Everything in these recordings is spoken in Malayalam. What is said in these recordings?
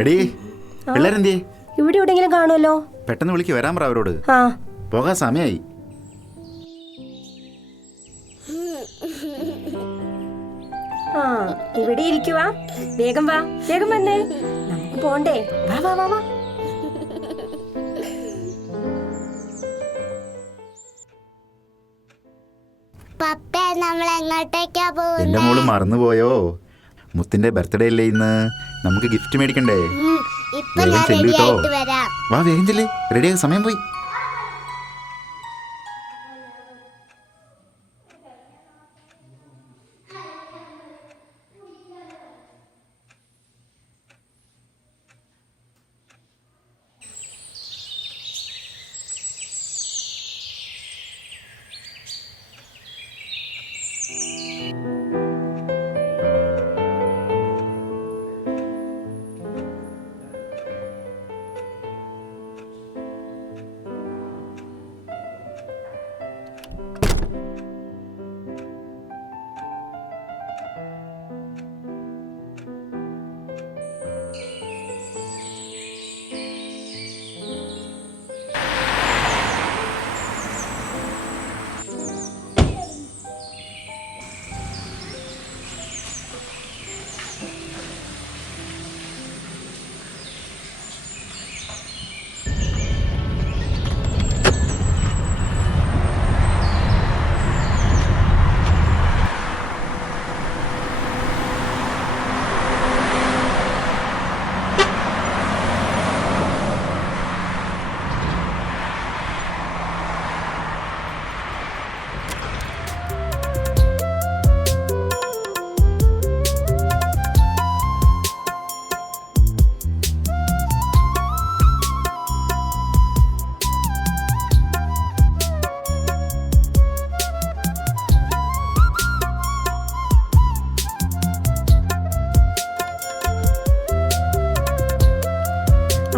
എടീ, പിള്ളേരെന്തേ? ഇവിടെ എവിടെയെങ്കിലും കാണുമല്ലോ. പെട്ടെന്ന് വിളിക്ക്, വരാൻ പറ അവരോട്. പോകാൻ സമയായി. ഇവിടെ ഇരിക്കുവാ. വേഗം വാ, വേഗം വന്നേ, നമുക്ക് പോണ്ടേ. വാ വാ വാ വാ. എന്റെ മോള് മറന്നുപോയോ? മുത്തിന്റെ ബർത്ത്ഡേ അല്ലേ ഇന്ന്, നമുക്ക് ഗിഫ്റ്റ് മേടിക്കണ്ടേ? വേഗം ചെല്ലിട്ടോ. വാ വേഗം ചെല്ല്, റെഡിയായി, സമയം പോയി.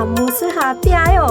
അമ്മൂസ് ഹാപ്പി ആയോ?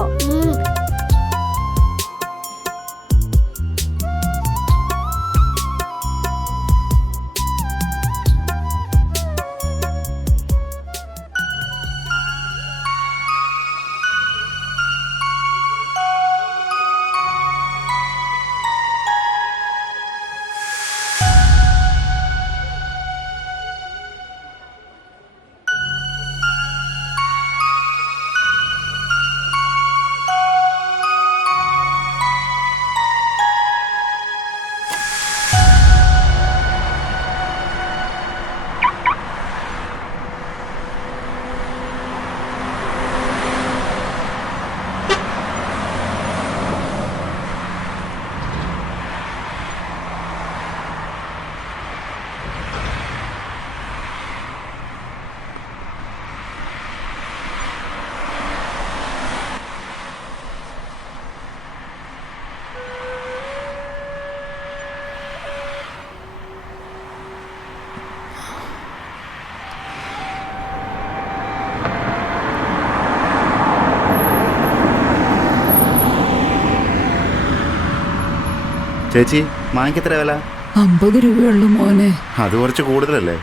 ചേച്ചി, മാങ്ങയ്ക്ക് വില? 50 രൂപയുള്ളൂ മോനെ. അത് കുറച്ച് കൂടുതലല്ലേ?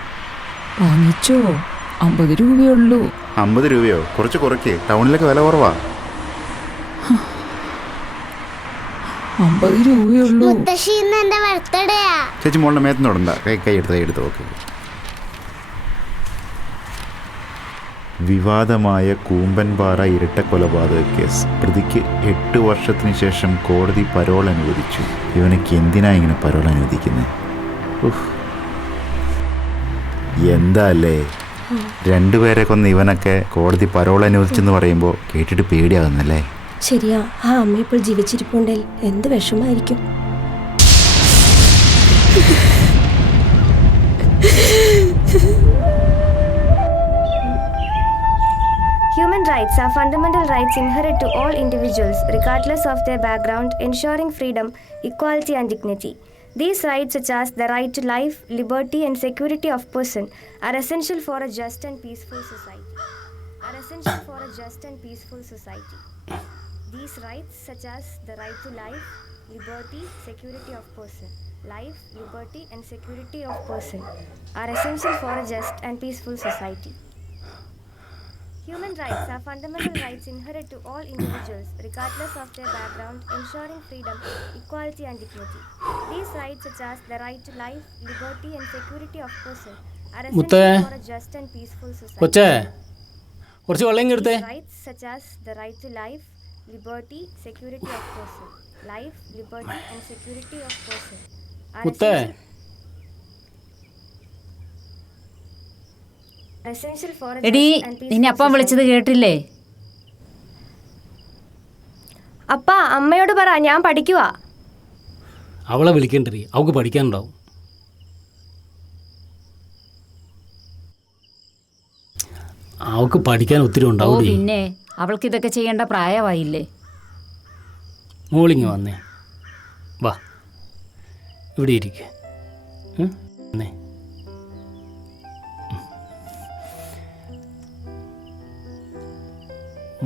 വാങ്ങിച്ചോ, 50 രൂപയുള്ളൂ. 50 രൂപയോ? കുറച്ച് കുറയ്ക്ക്, ടൗണിലൊക്കെ വില കുറവാ. 50 രൂപയുള്ളൂ. ചേച്ചി മോളുടെ മേത്തുനിന്ന് തൊടണ്ട, കൈ എടുത്ത് ഓക്കെ. വിവാദമായ കൂമ്പൻപാറ ഇരട്ടക്കൊലപാതക കേസ് പ്രതിക്ക് 8 വർഷത്തിന് ശേഷം കോടതി പരോൾ അനുവദിച്ചു. ഇവനക്ക് എന്തിനാ ഇങ്ങനെ പരോൾ അനുവദിക്കുന്നത്? എന്താ അല്ലേ, 2 പേരെ കൊന്ന് ഇവനൊക്കെ കോടതി പരോൾ അനുവദിച്ചെന്ന് പറയുമ്പോൾ കേട്ടിട്ട് പേടിയാകുന്നല്ലേ? ശരിയാ, ആ അമ്മ ഇപ്പോൾ ജീവിച്ചിരിപ്പുണ്ടെങ്കിൽ എന്ത് വിഷമായിരിക്കും. Human rights are fundamental rights inherent to all individuals, regardless of their background, ensuring freedom, equality and dignity. These rights, such as the right to life, liberty, and security of person, are essential for a just and peaceful society. These rights, such as the right to life, liberty, security of person, and security of person, are essential for a just and peaceful society. Human rights are fundamental rights inherent to all individuals, regardless of their background, ensuring freedom, equality, and dignity. These rights, such as the right to life, liberty, and security of person, are essential for a just and peaceful society. These rights, such as the right to life, liberty, security of person, and security of person, are essential for a എടി just and നിന്നെ peaceful അപ്പം വിളിച്ചത് society. കേട്ടില്ലേ? അപ്പാ അമ്മയോട് പറ ഞാൻ പഠിക്കുവാ. അവളെ വിളിക്കണ്ടേ, അവൾക്ക് പഠിക്കാനുണ്ടാവും. അവൾക്ക് പഠിക്കാൻ ഒത്തിരി ഓ ഉണ്ടാവും. പിന്നെ അവൾക്ക് ഇതൊക്കെ ചെയ്യേണ്ട പ്രായമായില്ലേ? മോളിങ് വന്നേ, വാ ഇവിടെ ഇരിക്കേ.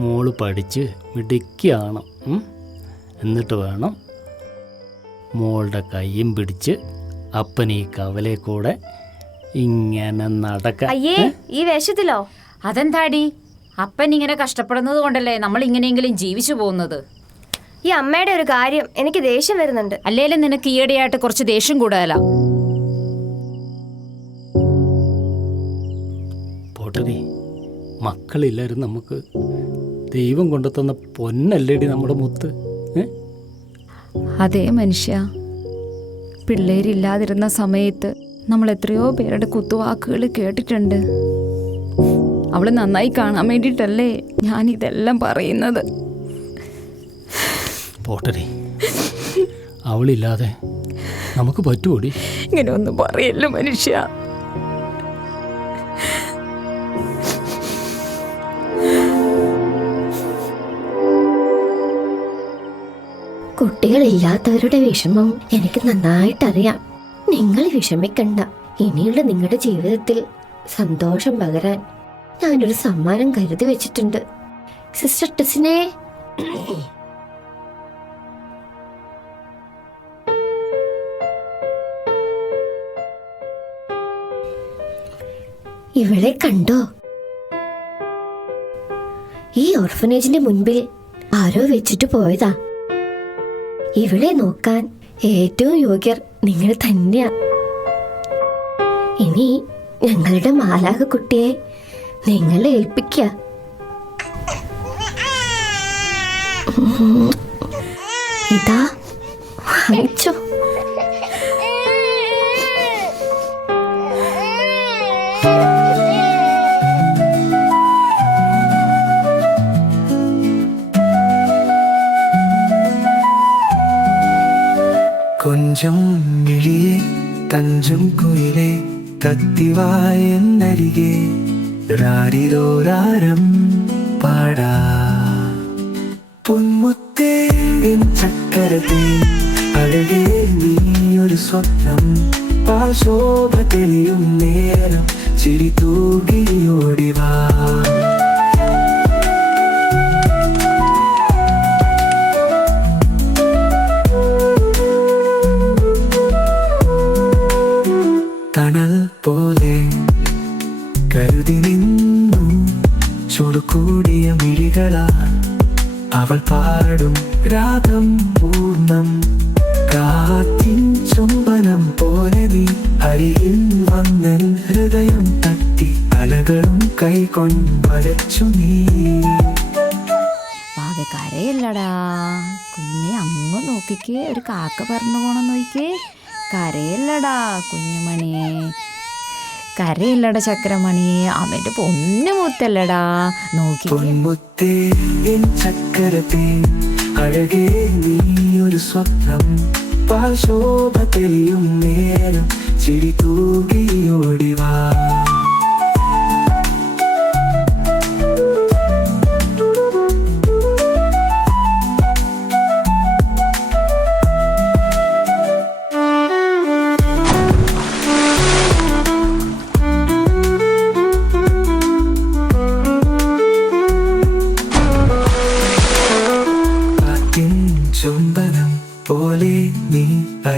മോള് പഠിച്ച് മിടുക്കിയാണ്. എന്നിട്ട് വേണം മോളുടെ കയ്യും പിടിച്ച് അപ്പൻ ഈ കവലെ കൂടെ ഇങ്ങനെ നടക്കാൻ. അയ്യേ ഈ വേഷത്തിലോ? അതെന്താടി, അപ്പൻ ഇങ്ങനെ കഷ്ടപ്പെടുന്നത് കൊണ്ടല്ലേ നമ്മൾ ഇങ്ങനെയെങ്കിലും ജീവിച്ചു പോകുന്നത്. ഈ അമ്മയുടെ ഒരു കാര്യം എനിക്ക് ദേഷ്യം വരുന്നുണ്ട്. അല്ലേലും നിനക്ക് ഈയിടെയായിട്ട് കുറച്ച് ദേഷ്യം കൂടുതലാ. പോട്ടടി, മക്കളില്ലായിരുന്നു നമുക്ക് ദൈവം കൊണ്ടുതന്ന പൊന്നല്ലേടി നമ്മുടെ മുത്ത്. അതേ മനുഷ്യ, പിള്ളേരില്ലാതിരുന്ന സമയത്ത് നമ്മൾ എത്രയോ പേരുടെ കുത്തുവാക്കുകൾ കേട്ടിട്ടുണ്ട്. അവൾ നന്നായി കാണാൻ വേണ്ടിയിട്ടല്ലേ ഞാനിതെല്ലാം പറയുന്നത്. പോട്ടടി, അവളില്ലാതെ നമുക്ക് പറ്റുമോടി? ഇങ്ങനെ ഒന്നും പറയല്ലോ മനുഷ്യ. കുട്ടികളില്ലാത്തവരുടെ വിഷമം എനിക്ക് നന്നായിട്ടറിയാം. നിങ്ങൾ വിഷമിക്കണ്ട. ഇനിയുള്ള നിങ്ങളുടെ ജീവിതത്തിൽ സന്തോഷം പകരാൻ ഞാനൊരു സമ്മാനം കരുതി വെച്ചിട്ടുണ്ട്. സിസ്റ്റർ ടെസിനെ, ഇവളെ കണ്ടോ? ഈ ഓർഫനേജിന്റെ മുൻപിൽ ആരോ വെച്ചിട്ട് പോയതാ. ഇവളെ നോക്കാൻ ഏറ്റവും യോഗ്യർ നിങ്ങൾ തന്നെയാ. ഇനി ഞങ്ങളുടെ മാലാഖ കുട്ടിയെ നിങ്ങളെ ഏൽപ്പിക്കുക. ഇതാ വാങ്ങിച്ചോ. கொஞ்சம் கிளியே தஞ்சம் குயிலே தத்திவாயன்னரிகே ராரிரோராரம் பாடா പൊന്മുത്തേ എൻ ചക്കരത്തേ അഴകേ നീ ഒരു സ്വപ്നം പാശോഭ തെളിയും നേരം ചിരി തൂകിയോടിവാ തണൽ പോലെ കരുതി നിന്നു ചുടുകൂടിയ മിഴികളാ അവൾ പാടും രാഗം പൂർണ്ണം കാറ്റിൻ ചുംബനം പോലെ നീ അരികിൽ വന്നൻ ഹൃദയം തട്ടി അലകളും കൈകൊണ്ട് വരച്ചു നീ. പാവെ കരയല്ലടാ കുഞ്ഞെ, അങ്ങ് നോക്കിക്കേ, ഒരു കാക്ക പറന്നു പോണം നോക്കിക്കേ. കരയല്ലടാ കുഞ്ഞുമണിയെ, കരയില്ലട ചക്രമണിയെ, അവന്റെ പൊന്നു മുത്തല്ലടാ. നോക്കി പൊന്മുത്തേ എൻ ചക്കരത്തേ അഴകേ നീ ഒരു സ്വപ്നം പാശോഭ തെളിയും നേരം ചിരി തൂകിയോടിവാ.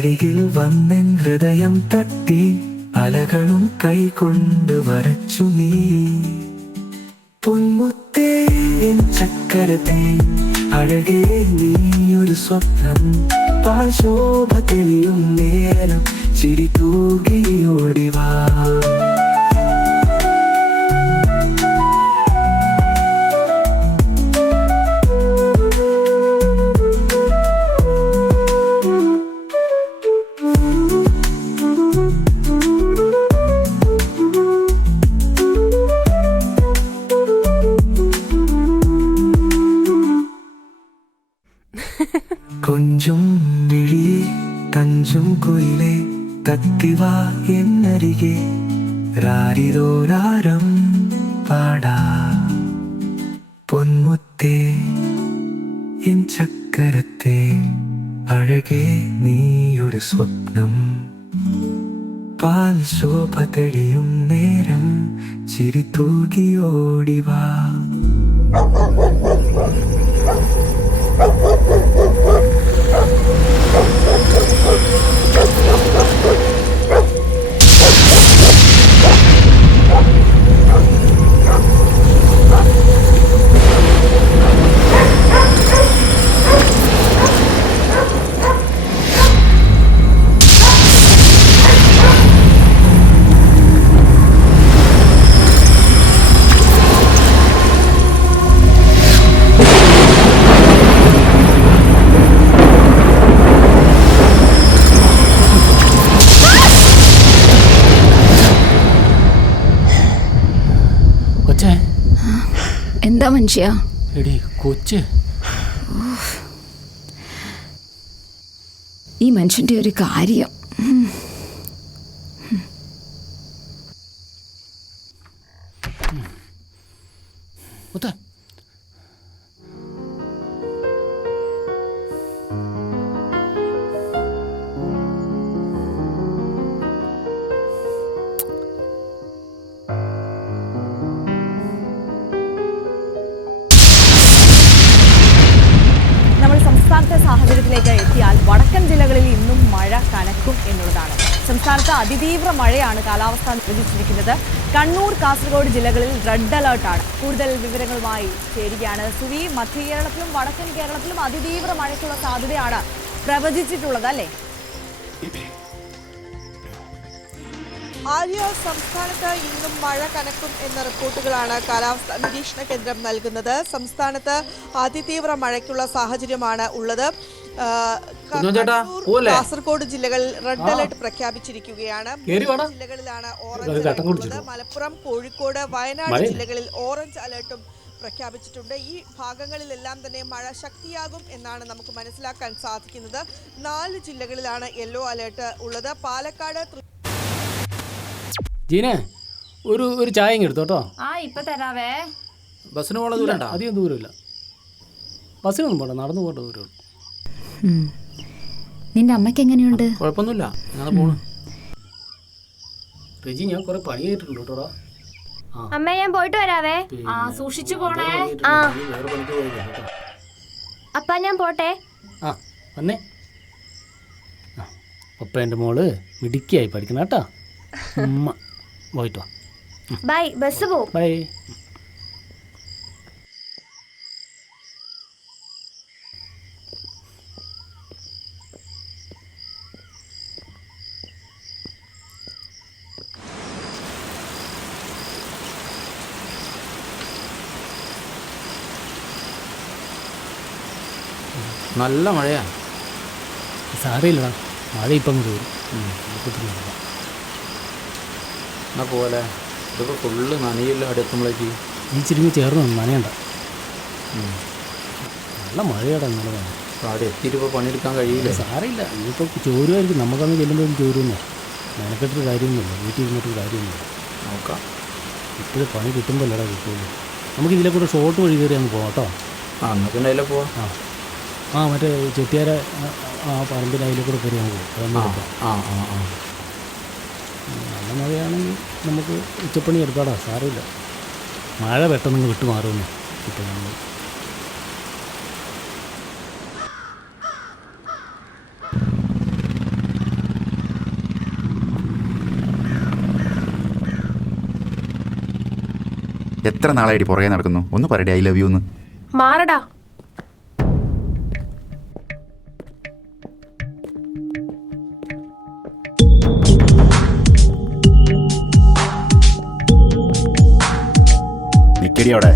അരികിൽ വന്നെൻ ഹൃദയം തട്ടി അലകളും കൈകൊണ്ട് വരച്ചു നീ പൊന്മുത്തേ എൻ ചക്കരത്തേ അഴകേ നീയൊരു സ്വപ്നം പാശോഭ തെളിയും നേരം ചിരി തൂകിയോടിവാ കൊഞ്ചും വിഴി തഞ്ചും കുയിലേ തത്തിവാ എന്നരികെ രാരിരോരാരം പാടാ പൊന്മുത്തേ എൻ ചക്കരത്തേ അഴകേ നീയൊരു സ്വപ്നം പാൽ ശോഭ തെളിയും നേരം ചിരി തൂകിയോടിവാ കൊച്ചേ എന്താ മനുഷ്യ? എടി കൊച്ച് ഈ മനുഷ്യൻ്റെ ഒരു കാര്യം. മുത്ത നമ്മൾ സംസ്ഥാനത്തെ സാഹചര്യത്തിലേക്ക് എത്തിയാൽ വടക്കൻ ജില്ലകളിൽ ഇന്നും മഴ കനക്കും എന്നുള്ളതാണ്. സംസ്ഥാനത്ത് അതിതീവ്ര മഴയാണ് കാലാവസ്ഥ നിർവചിച്ചിരിക്കുന്നത്. കണ്ണൂർ, കാസർഗോഡ് ജില്ലകളിൽ റെഡ് അലേർട്ടാണ്. കൂടുതൽ വിവരങ്ങളുമായി ചേരുകയാണ് സുവി. മധ്യ കേരളത്തിലും വടക്കൻ കേരളത്തിലും അതിതീവ്ര മഴയ്ക്കുള്ള സാധ്യതയാണ് പ്രവചിച്ചിട്ടുള്ളത് അല്ലേ? ആര്യ, സംസ്ഥാനത്ത് ഇന്നും മഴ കനക്കും എന്ന റിപ്പോർട്ടുകളാണ് കാലാവസ്ഥാ നിരീക്ഷണ കേന്ദ്രം നൽകുന്നത്. സംസ്ഥാനത്ത് അതിതീവ്ര മഴയ്ക്കുള്ള സാഹചര്യമാണ് ഉള്ളത്. കാസർഗോഡ് ജില്ലകളിൽ റെഡ് അലർട്ട് പ്രഖ്യാപിച്ചിരിക്കുകയാണ്. ജില്ലകളിലാണ് ഓറഞ്ച് അലർട്ട് ഉള്ളത്. മലപ്പുറം, കോഴിക്കോട്, വയനാട് ജില്ലകളിൽ ഓറഞ്ച് അലർട്ടും പ്രഖ്യാപിച്ചിട്ടുണ്ട്. ഈ ഭാഗങ്ങളിലെല്ലാം തന്നെ മഴ ശക്തിയാകും എന്നാണ് നമുക്ക് മനസ്സിലാക്കാൻ സാധിക്കുന്നത്. 4 ജില്ലകളിലാണ് യെല്ലോ അലർട്ട് ഉള്ളത്. പാലക്കാട്, ജീനെ ഒരു ചായ എടുത്തു കേട്ടോ. ആ ഇപ്പൊ തരാവേ. ബസ്സിന് പോകണ ദൂരം അധികം ദൂരമില്ല. ബസ്സിനൊന്നും പോകണ്ട, നടന്നു പോകേണ്ട ദൂരമുള്ളൂ. നിന്റെ അമ്മയ്ക്ക് എങ്ങനെയുണ്ട്? കുഴപ്പമൊന്നുമില്ല, ഞാൻ പോണു. റിജി, ഞാൻ കുറെ പണി ചെയ്തിട്ടുണ്ട് കേട്ടോടാ. അമ്മ ഞാൻ പോയിട്ട് വരാവേ. ആ സൂക്ഷിച്ചു പോണേ. അപ്പ ഞാൻ പോട്ടെ. ആ വന്നേ. അപ്പ എൻ്റെ മോള് മിടുക്കിയായി പഠിക്കണം കേട്ടോ. ഉമ്മ പോയിട്ട് വാ. ബൈ. ബസ് പോവും. ബൈ. നല്ല മഴയാ. സാരമില്ലടാ, മഴ ഇപ്പം കയറും. എന്നാ പോലെ ഇതൊക്കെ ഫുള്ള് നനയില്ല. അടുത്തുമ്പോഴേക്ക് ഈ ചിരിങ്ങി ചേർന്ന് നനയണ്ട. നല്ല മഴയാടാ ഇന്നലെ വേണം. അവിടെ എത്തിയിട്ട് ഇപ്പോൾ പണിയെടുക്കാൻ കഴിയില്ല. സാരമില്ല, ഇനിയിപ്പോൾ ചോരുമായിരിക്കും. നമുക്കന്ന് ചെല്ലുമ്പോഴും ചോരുന്നോ. മെനക്കെട്ടൊരു കാര്യമൊന്നുമില്ല, വീട്ടിൽ ഇരുന്നിട്ടൊരു കാര്യമൊന്നുമില്ല. നോക്കാം, ഇപ്പോഴും പണി കിട്ടുമ്പോൾ അല്ലടാ കിട്ടുള്ളൂ. നമുക്ക് ഇതിലെ കൂടെ ഷോർട്ട് വഴി കയറി അങ്ങ് പോകാം കേട്ടോ. ആ എന്നാൽ പിന്നെ അതിലെ പോവാം. ആ മറ്റേ ചെട്ടിയാരെ ആ പറമ്പിൻ്റെ അതിലെ കൂടെ കയറി അങ്ങ് പോകും. നല്ല മഴയാണെങ്കിൽ നമുക്ക് ഉച്ചപ്പണി എടുക്കാടാ, സാരമില്ല. മഴ പെട്ടെന്ന് വിട്ടുമാറുമെന്ന് കിട്ടും. നമ്മൾ എത്ര നാളായിട്ട് പുറകെ നടക്കുന്നു? ഒന്ന് പറയട്ടെ ഐ ലവ് യു എന്ന്. മാറടാ. നിക്കടി അവിടെ.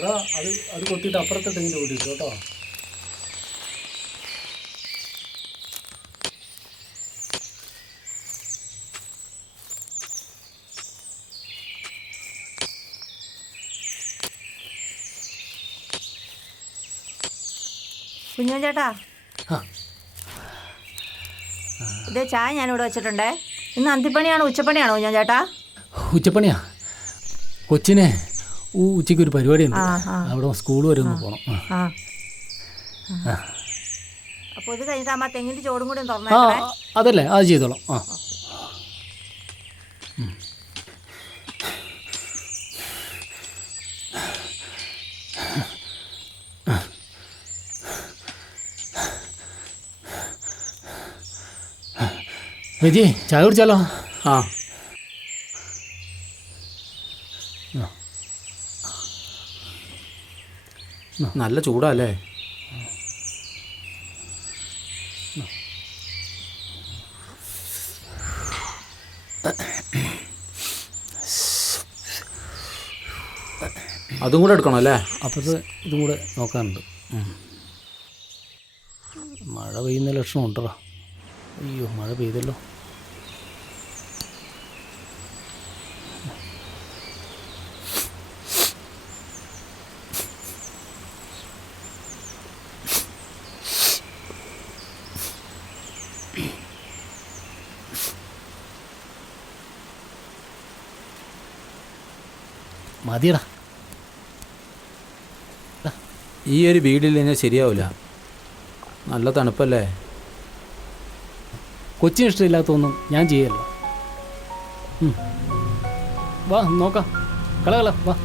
എടാ അത് കൊത്തിയിട്ട് അപ്പുറത്തെ തെങ്ങിൻ്റെ കൂട്ടിയിട്ട് കേട്ടോ. കുഞ്ഞോൻ ചേട്ടാ, ഇത് ചായ ഞാനിവിടെ വെച്ചിട്ടുണ്ടേ. ഇന്ന് അന്തിപ്പണിയാണോ ഉച്ചപ്പണിയാണോ കുഞ്ഞോൻ ചേട്ടാ? ഉച്ചപ്പണിയാ. കൊച്ചിനെ ഉച്ചയ്ക്ക് ഒരു പരിപാടി ഉണ്ട്, അവിടെ സ്കൂൾ വരെ ഒന്ന് പോകണം. അപ്പോൾ ഇത് കഴിഞ്ഞിട്ട് അമ്മ തെങ്ങിൻ്റെ ചോടും കൂടി തുറന്നേ. അതല്ലേ, അത് ചെയ്തോളാം. വിജി ചായ കുടിച്ചാലോ? നല്ല ചൂടാല്ലേ? അതും കൂടെ എടുക്കണം അല്ലേ? അപ്പുറത്ത് ഇതും കൂടെ നോക്കാനുണ്ട്. മഴ പെയ്യുന്ന ലക്ഷണം ഉണ്ടോ? അയ്യോ, മഴ പെയ്തല്ലോ. മതിയടാ. ഈ ഒരു വീടിൽ കഴിഞ്ഞാൽ ശരിയാവില്ല, നല്ല തണുപ്പല്ലേ. കൊച്ചിന് ഇഷ്ടമില്ലാത്തൊന്നും ഞാൻ ചെയ്യല്ലോ. വാ നോക്കാം, കള വാ.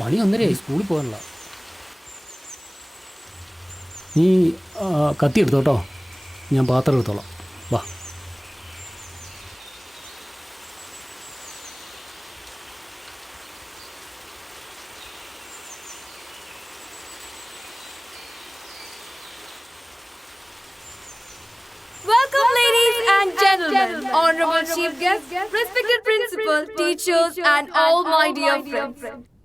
മണി 1:30 സ്കൂളിൽ പോകാനുള്ള. നീ കത്തി എടുത്തോട്ടോ, ഞാൻ പാത്രം എടുത്തോളാം. വാ. gentlemen, honorable chief guests, respected principal, teachers, and all my dear friends.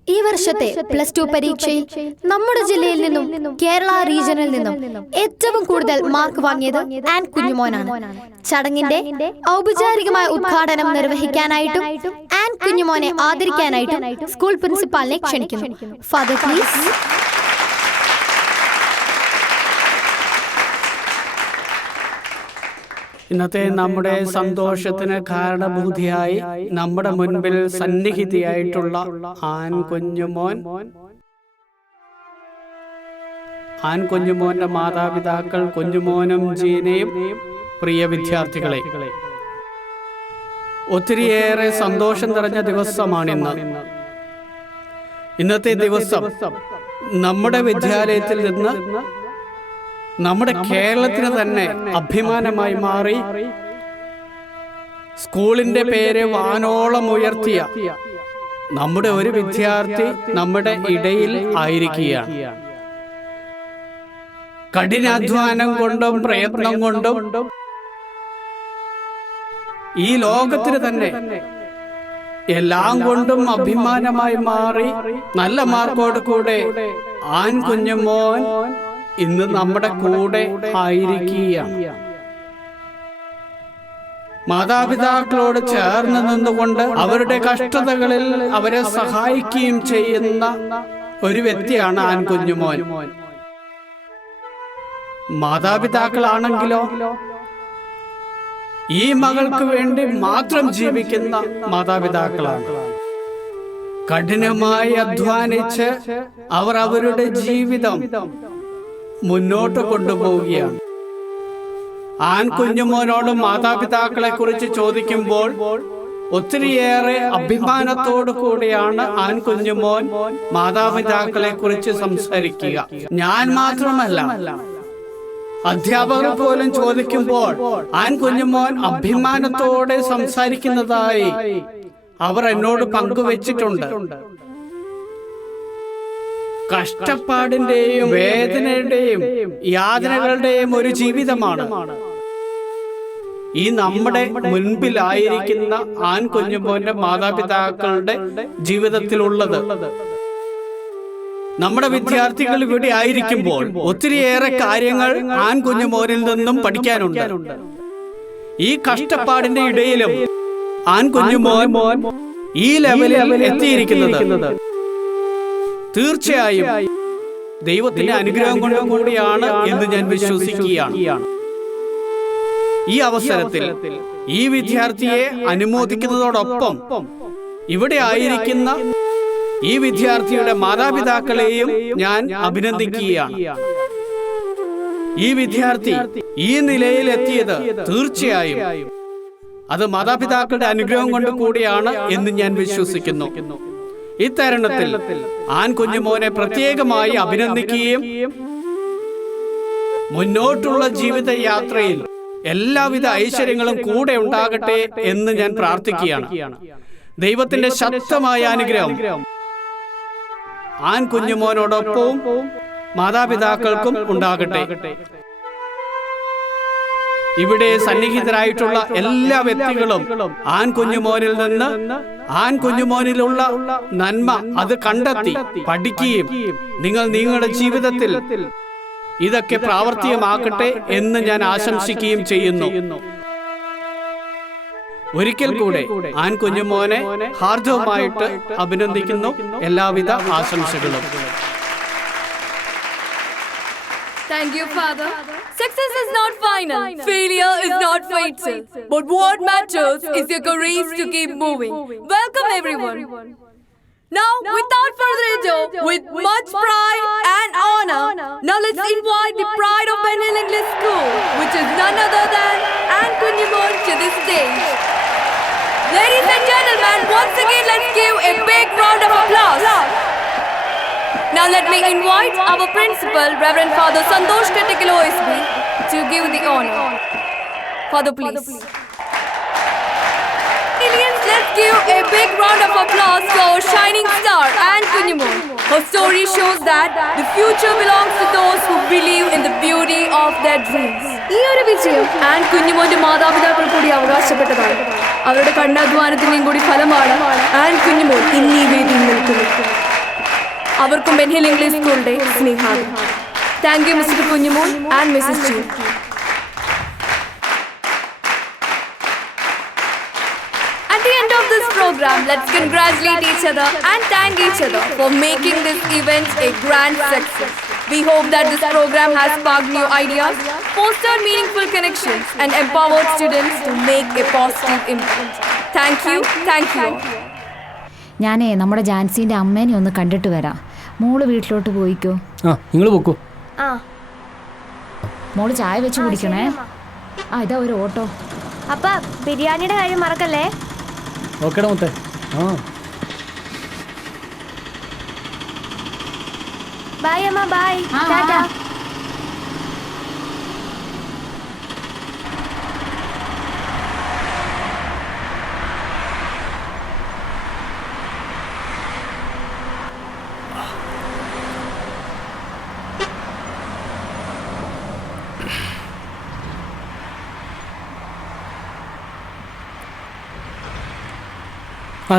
ഈ വർഷത്തെ +2 പരീക്ഷയിൽ നമ്മുടെ ജില്ലയിൽ നിന്നും കേരള റീജിയനിൽ നിന്നും ഏറ്റവും കൂടുതൽ മാർക്ക് വാങ്ങിയത് ആൻ കുഞ്ഞുമോനാണ്. ചടങ്ങിന്റെ ഔപചാരികമായ ഉദ്ഘാടനം നിർവഹിക്കാനായിട്ടും ആൻ കുഞ്ഞുമോനെ ആദരിക്കാനായിട്ടും സ്കൂൾ പ്രിൻസിപ്പാലിനെ ക്ഷണിക്കുന്നു. Father please. ഇന്നത്തെ നമ്മുടെ സന്തോഷത്തിന് കാരണഭൂതിയായി നമ്മുടെ മുൻപിൽ സന്നിഹിതയായിട്ടുള്ള ആൺകുഞ്ഞുമോന്റെ മാതാപിതാക്കൾ കുഞ്ഞുമോനും ജീനയും പ്രിയ വിദ്യാർത്ഥികളെ, ഒത്തിരിയേറെ സന്തോഷം നിറഞ്ഞ ദിവസമാണിന്ന്. ഇന്നത്തെ ദിവസം നമ്മുടെ വിദ്യാലയത്തിൽ നിന്ന് നമ്മുടെ കേരളത്തിന് തന്നെ അഭിമാനമായി മാറി സ്കൂളിന്റെ പേര് വാനോളം ഉയർത്തിയ നമ്മുടെ ഒരു വിദ്യാർത്ഥി നമ്മുടെ ഇടയിൽ ആയിരിക്കുകയാണ്. കഠിനാധ്വാനം കൊണ്ടും പ്രയത്നം കൊണ്ടും ഈ ലോകത്തിന് തന്നെ എല്ലാം കൊണ്ടും അഭിമാനമായി മാറി നല്ല മാർക്കോട് കൂടെ ആൺകുഞ്ഞുമോൻ ഇന്ന് നമ്മുടെ കൂടെ ആയിരിക്കുകയാണ്. മാതാപിതാക്കളോട് ചേർന്ന് നിന്നുകൊണ്ട് അവരുടെ കഷ്ടതകളിൽ അവരെ സഹായിക്കുകയും ചെയ്യുന്ന ഒരു വ്യക്തിയാണ് ആൺകുഞ്ഞുമോൻ. മാതാപിതാക്കളാണെങ്കിലോ ഈ മകൾക്ക് വേണ്ടി മാത്രം ജീവിക്കുന്ന മാതാപിതാക്കളാണ്. കഠിനമായി അധ്വാനിച്ച് അവർ അവരുടെ ജീവിതം മുന്നോട്ട് കൊണ്ടുപോവുകയാണ്. ആൺകുഞ്ഞുമോനോട് മാതാപിതാക്കളെ കുറിച്ച് ചോദിക്കുമ്പോൾ ഒത്തിരിയേറെ അഭിമാനത്തോടു കൂടിയാണ് ആൺകുഞ്ഞുമോൻ മാതാപിതാക്കളെ കുറിച്ച് സംസാരിക്കുക. ഞാൻ മാത്രമല്ല, അധ്യാപകർ പോലും ചോദിക്കുമ്പോൾ ആൺകുഞ്ഞുമോൻ അഭിമാനത്തോടെ സംസാരിക്കുന്നതായി അവർ എന്നോട് പങ്കുവച്ചിട്ടുണ്ട്. കഷ്ടപ്പാടിന്റെയും വേദനയുടെയും യാതനകളുടെയും ഒരു ജീവിതമാണ് ഈ നമ്മുടെ മുൻപിലായിരിക്കുന്ന ആൺകുഞ്ഞുമോന്റെ മാതാപിതാക്കളുടെ ജീവിതത്തിലുള്ളത്. നമ്മുടെ വിദ്യാർത്ഥികൾ ഇവിടെ ആയിരിക്കുമ്പോൾ ഒത്തിരിയേറെ കാര്യങ്ങൾ ആൺകുഞ്ഞുമോനിൽ നിന്നും പഠിക്കാനുണ്ട്. ഈ കഷ്ടപ്പാടിന്റെ ഇടയിലും ആൺകുഞ്ഞുമോൻ ഈ ലെവലിൽ എത്തിയിരിക്കുന്നത് തീർച്ചയായും ദൈവത്തിന്റെ അനുഗ്രഹം കൊണ്ട് കൂടിയാണ് എന്ന് ഞാൻ വിശ്വസിക്കുകയാണ്. ഈ അവസരത്തിൽ ഈ വിദ്യാർത്ഥിയെ അനുമോദിക്കുന്നതോടൊപ്പം ഇവിടെ ആയിരിക്കുന്ന ഈ വിദ്യാർത്ഥിയുടെ മാതാപിതാക്കളെയും ഞാൻ അഭിനന്ദിക്കുകയാണ്. ഈ വിദ്യാർത്ഥി ഈ നിലയിൽ എത്തിയത് തീർച്ചയായും അത് മാതാപിതാക്കളുടെ അനുഗ്രഹം കൊണ്ട് കൂടിയാണ് എന്ന് ഞാൻ വിശ്വസിക്കുന്നു. ഇത്തരുണത്തിൽ ആൺകുഞ്ഞുമോനെ പ്രത്യേകമായി അഭിനന്ദിക്കുകയും മുന്നോട്ടുള്ള ജീവിതയാത്രയിൽ എല്ലാവിധ ഐശ്വര്യങ്ങളും കൂടെ ഉണ്ടാകട്ടെ എന്ന് ഞാൻ പ്രാർത്ഥിക്കുകയാണ്. ദൈവത്തിന്റെ ശക്തമായ അനുഗ്രഹം ആൺകുഞ്ഞുമോനോടൊപ്പവും മാതാപിതാക്കൾക്കും ഉണ്ടാകട്ടെ. ഇവിടെ സന്നിഹിതരായിട്ടുള്ള എല്ലാ വ്യക്തികളും ആൺകുഞ്ഞുമോനിൽ നിന്ന് ആൺകുഞ്ഞുമോനിലുള്ള നന്മ അത് കണ്ടെത്തി പഠിക്കുകയും നിങ്ങളുടെ ജീവിതത്തിൽ ഇതൊക്കെ പ്രാവർത്തികമാക്കട്ടെ എന്ന് ഞാൻ ആശംസിക്കുകയും ചെയ്യുന്നു. ഒരിക്കൽ കൂടെ ആൺകുഞ്ഞുമോനെ ഹാർദവമായിട്ട് അഭിനന്ദിക്കുന്നു. എല്ലാവിധ ആശംസകളും. Thank you, Father. Success is not final. Failure is not fatal. But what matters is your courage to keep moving. Welcome, everyone. Now, without further ado, with much pride and honor, now let's invite the pride of Benhil English School, which is none other than Ann Kunyimon, to the stage. Ladies and gentlemen, once again, let's give a big round of applause. Now let me invite our principal, Reverend Father Santosh Katikil OSB, to give the honor. Father, please. Let's give a big round of applause for our shining star, Ann Kunyimon. Her story shows that the future belongs to those who believe in the beauty of their dreams. ഈ ഒരു വിജയം ആൻ കുഞ്ഞുമോന്റെ മാതാപിതാക്കൾ കൂടി അവകാശപ്പെട്ടതാണ്. അവരുടെ കഠിനാധ്വാനത്തിന്റെയും കൂടി ഫലമാണ് ആൻ കുഞ്ഞുമോൻ ഇന്ന് ഈ വേദിയിൽ നിൽക്കുന്നത്. അവർക്കും ബെൻഹിൽ ഇംഗ്ലീഷ് സ്കൂളിന്റെ സ്നേഹാദരം. Thank you mister Kunjumon and Mrs G. At the end of this program, let's congratulate each other and thank each other for making this event a grand success. We hope that this program has sparked new ideas, fostered meaningful connections, and empowered students to make a positive impact. Thank you, thank you. ഞാനേ നമ്മുടെ ജാൻസിന്റെ അമ്മേനെ ഒന്ന് കണ്ടിട്ട് വരാം. മോള് വീട്ടിലോട്ട് പോയിക്കോ. ആ നിങ്ങൾ പോക്കോ. മോള് ചായ വെച്ച് കുടിക്കണേ. ഇതാ ഒരു ഓട്ടോ. അപ്പ ബിരിയാണിയുടെ കാര്യം മറക്കല്ലേ. ഓക്കേടാ മുത്തേ. ബൈ അമ്മ, ബൈ. ടാറ്റാ.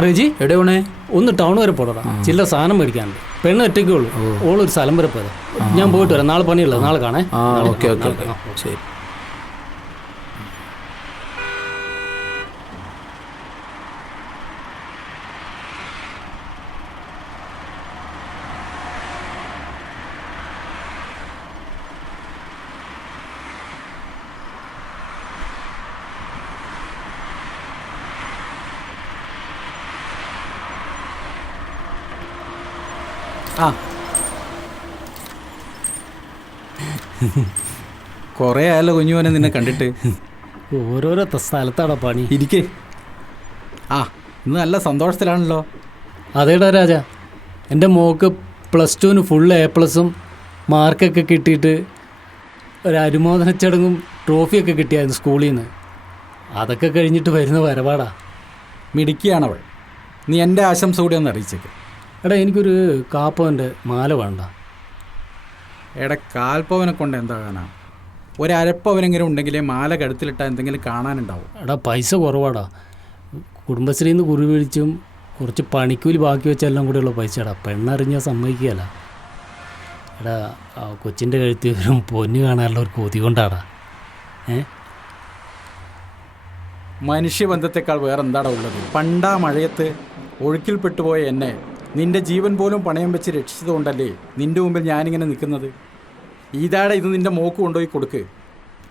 റെജി എവിടെയാണേ? ഒന്ന് ടൗൺ വരെ പോടാ, ചില സാധനം മേടിക്കാനുണ്ട്. പെണ്ണ് ഒറ്റയ്ക്കേ ഉള്ളൂ, ഓളൊരു സ്ഥലം വരെ പോയതാ. ഞാൻ പോയിട്ട് വരാം, നാളെ പണിയുള്ളത്, നാളെ കാണേ. ഓക്കെ ഓക്കെ ഓക്കെ ശരി. കുറേ ആയല്ലോ കുഞ്ഞുമോനെ നിന്നെ കണ്ടിട്ട്. ഓരോരോ സ്ഥലത്താടാ പണി. ഇരിക്കേ. ഇന്ന് നല്ല സന്തോഷത്തിലാണല്ലോ. അതേടാ രാജ, എൻ്റെ മോക്ക് +2 ഫുൾ A+ മാർക്കൊക്കെ കിട്ടിയിട്ട് ഒരു അനുമോദന ചടങ്ങും ട്രോഫിയൊക്കെ കിട്ടിയായിരുന്നു സ്കൂളിൽ നിന്ന്. അതൊക്കെ കഴിഞ്ഞിട്ട് വരുന്ന വരവാടാ. മിടുക്കിയാണവൾ. നീ എൻ്റെ ആശംസ കൂടി ഒന്ന് അറിയിച്ചേക്ക്. എടാ എനിക്കൊരു കാപ്പവൻ്റെ മാല വേണ്ട. എടാ കാൽപ്പവനെ കൊണ്ട് എന്താകാനാ? ഒരപ്പവനെങ്കിലും ഉണ്ടെങ്കിലേ മാല കഴുത്തിലിട്ടാൽ എന്തെങ്കിലും കാണാനുണ്ടാവും. എടാ പൈസ കുറവാടാ. കുടുംബശ്രീയിൽ നിന്ന് കുറി വിളിച്ചും കുറച്ച് പണിക്കൂലി ബാക്കി വെച്ചെല്ലാം കൂടെയുള്ള പൈസ. എടാ പെണ്ണറിഞ്ഞാൽ സമ്മതിക്കുകയല്ല. എടാ കൊച്ചിൻ്റെ കഴുത്തി വരും പൊന്നു കാണാനുള്ള ഒരു കൊതി കൊണ്ടാടാ. മനുഷ്യബന്ധത്തെക്കാൾ വേറെന്താടാ ഉള്ളത്? പണ്ടാ മഴയത്ത് ഒഴുക്കിൽപ്പെട്ടുപോയ എന്നെ നിന്റെ ജീവൻ പോലും പണയം വെച്ച് രക്ഷിച്ചതുകൊണ്ടല്ലേ നിന്റെ മുമ്പിൽ ഞാനിങ്ങനെ നിൽക്കുന്നത്. ഇതാടെ ഇത് നിന്റെ മോക്ക് കൊണ്ടുപോയി കൊടുക്ക്.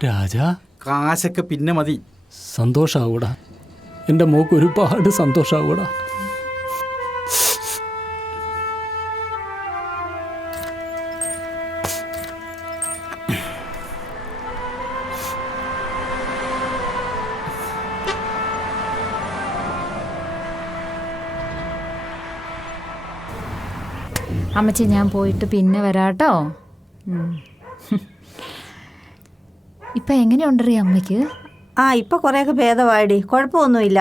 രാജാ, കാശൊക്കെ പിന്നെ മതി. സന്തോഷാവൂടാ, എൻ്റെ മോക്ക് ഒരുപാട് സന്തോഷാവൂടാ. അമ്മച്ചി ഞാൻ പോയിട്ട് പിന്നെ വരാട്ടോ. ഇപ്പം എങ്ങനെയുണ്ടറി അമ്മയ്ക്ക്? ഇപ്പം കുറേയൊക്കെ ഭേദമായിടി, കുഴപ്പമൊന്നുമില്ല.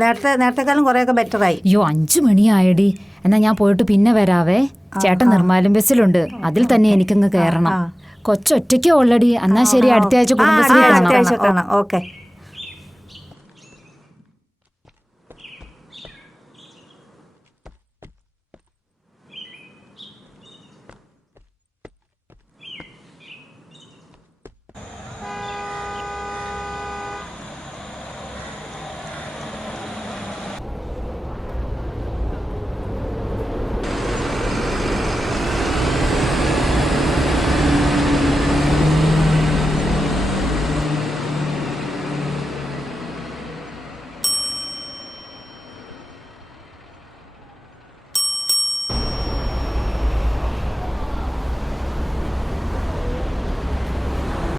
നേരത്തെക്കാലം കുറേയൊക്കെ ബെറ്ററായി. അയ്യോ 5 മണിയായടി. എന്നാൽ ഞാൻ പോയിട്ട് പിന്നെ വരാവേ. ചേട്ടൻ നിർമ്മാലും ബസ്സിലുണ്ട്, അതിൽ തന്നെ എനിക്കങ്ങ് കയറണം. കൊച്ചൊറ്റയ്ക്ക് ഓൾറെഡി. എന്നാൽ ശരി, അടുത്ത ആഴ്ച കുടുംബശ്രീ കാണാം. ഓക്കെ.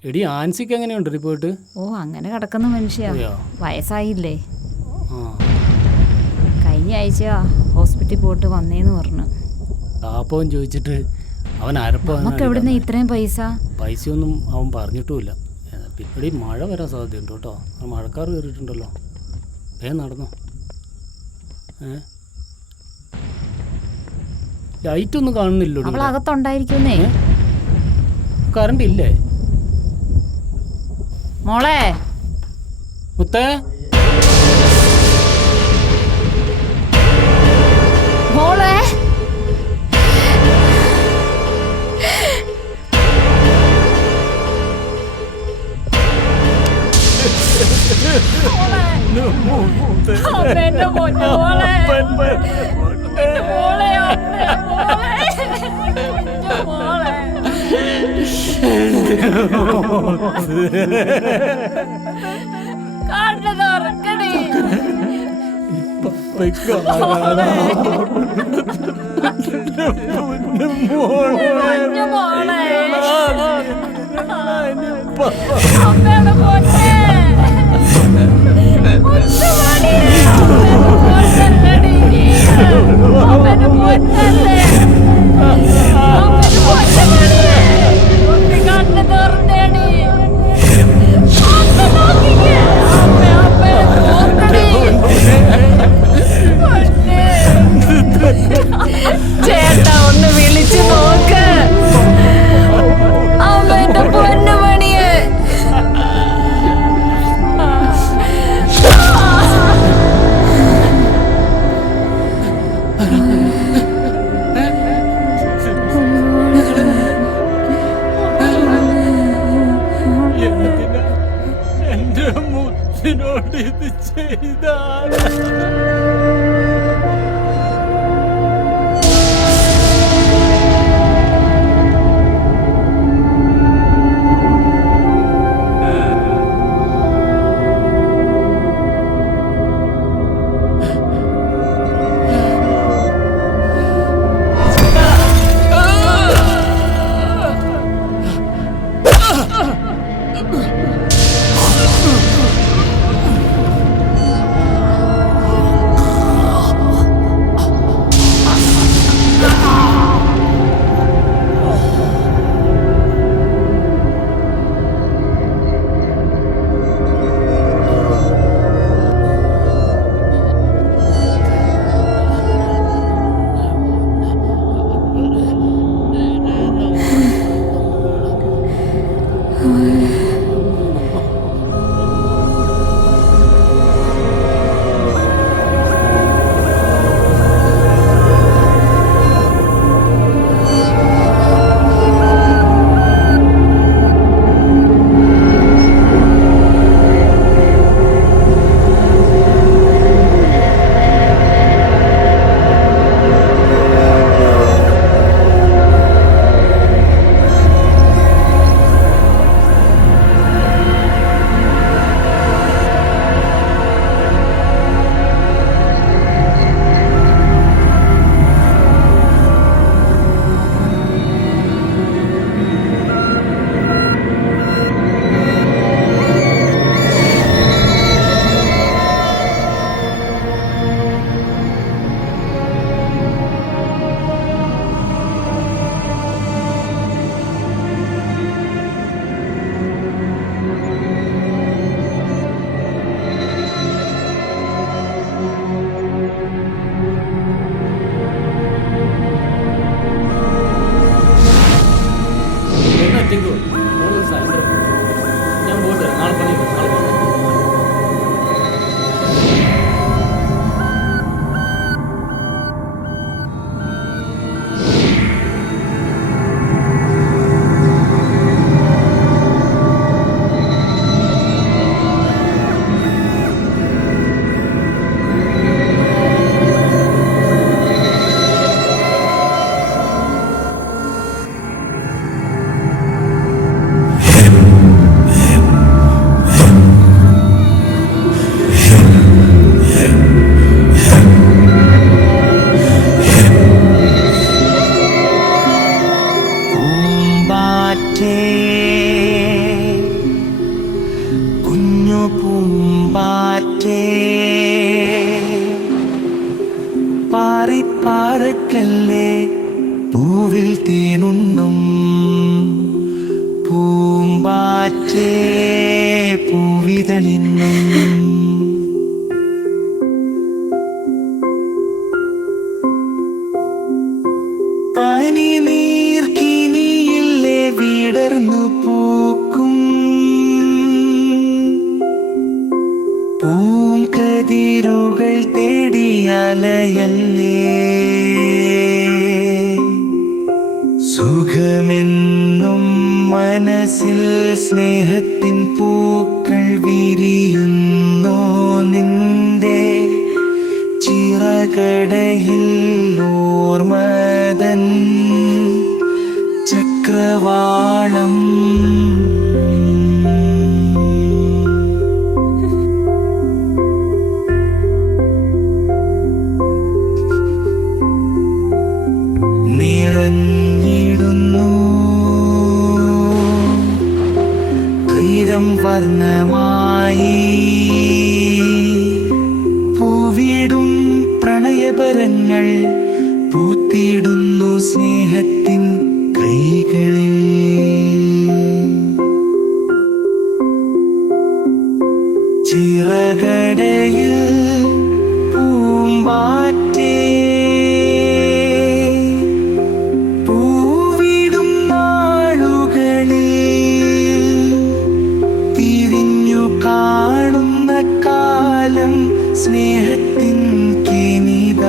എടി ആൻസിക്ക് എങ്ങനെയുണ്ട് റിപ്പോർട്ട്? അങ്ങനെ കിടക്കുന്ന മനുഷ്യ, വയസ്സായില്ലേ. കഴിഞ്ഞ ആഴ്ച ഹോസ്പിറ്റലിൽ പോയിട്ട് വന്നേന്ന് പറഞ്ഞു. പാപ്പവും ചോദിച്ചിട്ട് അവൻ നമുക്ക് എവിടുന്ന് ഇത്രയും പൈസയൊന്നും അവൻ പറഞ്ഞിട്ടുമില്ല. എടി മഴ വരാൻ സാധ്യതയുണ്ട് കേട്ടോ. മഴക്കാർ കയറിയിട്ടുണ്ടല്ലോ. നടന്നോ. ലൈറ്റൊന്നും കാണുന്നില്ലോ. അവളകത്തുണ്ടായിരിക്കുന്നേ. കറണ്ട് ഇല്ലേ? മോളെ മുത്തേ മോളെ എന്റെ പൊന്നു മോളെ. എന്റെ മോളെ, എന്റെ മോളെ. കണ്ണ് തുറക്കണേ. കുഞ്ഞു മോളെ. അമ്മയുടെ പൊന്നേ. ചേട്ടാ ഒന്ന് വിളിച്ചു നോക്ക്. അമ്മേന്റെ പൊന്നുമണിയെ. എന്റെ മുത്തിനോട് ഇത് ചെയ്താണ്. ഞാൻ പോയിട്ട് നാളെ പണി നാളെ പോകാം. കുഞ്ഞു പൂമ്പാറ്റേ പാറിപ്പാറക്കല്ലേ പൂവിൽ തേനുണ്ണും പൂമ്പാറ്റേ പൂവിതളിന്നും പനിനീർക്കിനിയില്ലേ വിടർന്നു പൂക്കും സുഖമെന്നും മനസ്സിൽ സ്നേഹത്തിൻ പൂക്കൾ വിരിയുന്നോ നിന്റെ ചിറകടയിൽ ഓർമ്മതൻ ചക്രവാളം നിറഞ്ഞിടുന്നു തീരം വർണ്ണമായി പൂവിടും പ്രണയപരങ്ങൾ പൂത്തിടുന്നു സ്നേഹത്തിൻ കൈകളിൽ ചിറകടയിൽ പൂമ്പാറ്റേ പൂവിടും നാളുകളിൽ തിരിഞ്ഞു കാണുന്ന കാലം സ്നേഹത്തിൻ കിനിതായി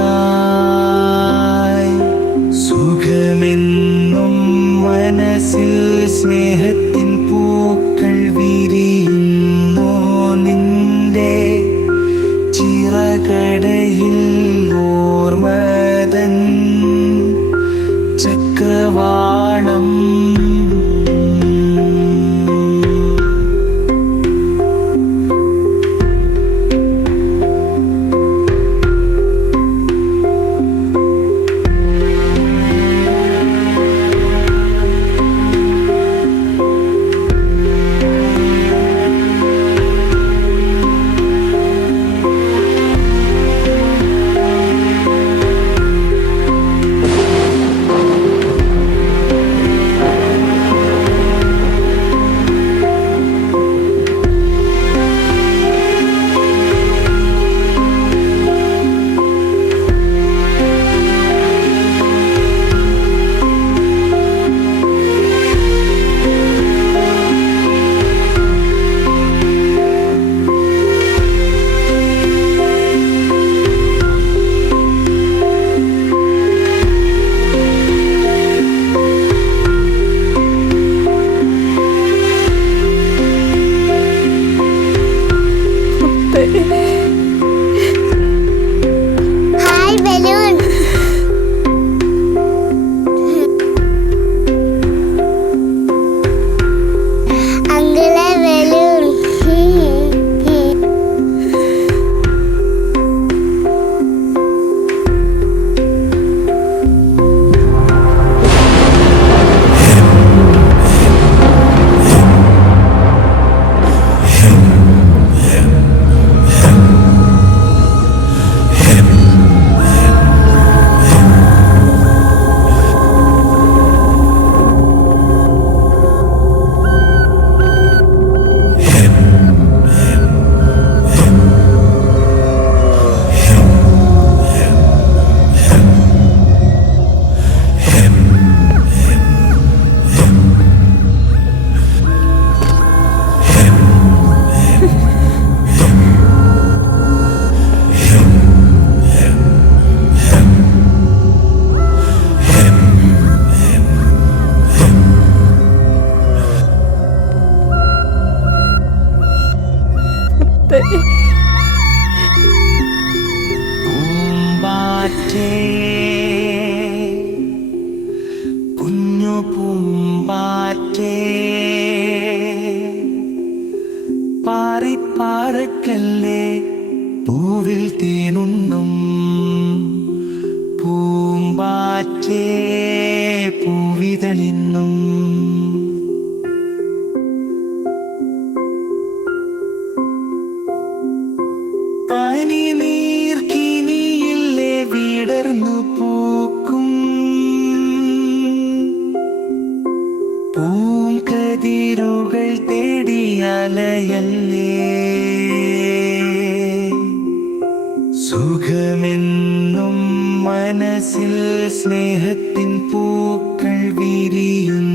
സുഖമെന്നും മനസ്സിൽ സ്നേഹത്തിൻ പൂക്കൾ വിരിയുന്നോ നിന്റെ ചിറകടയിൽ ഓർമ്മതൻ ചക്രവാളം ഹായ് ബലൂൺ അങ്കിളെ ബലൂൺ പൂമ്പാറ്റേ കുഞ്ഞു പൂമ്പാറ്റേ പാറിപ്പാറക്കല്ലേ പൂവിൽ തേനുണ്ണും പൂമ്പാറ്റേ പൂവിതളിന്നും പനിനീർക്കിനിയില്ലേ വിടർന്നു പൂക്കും പൂങ്കതിരുകൾ തേടിയലയല്ലേ സുഖമെന്നും മനസ്സിൽ സ്നേഹത്തിൻ പൂക്കൾ വിരിയും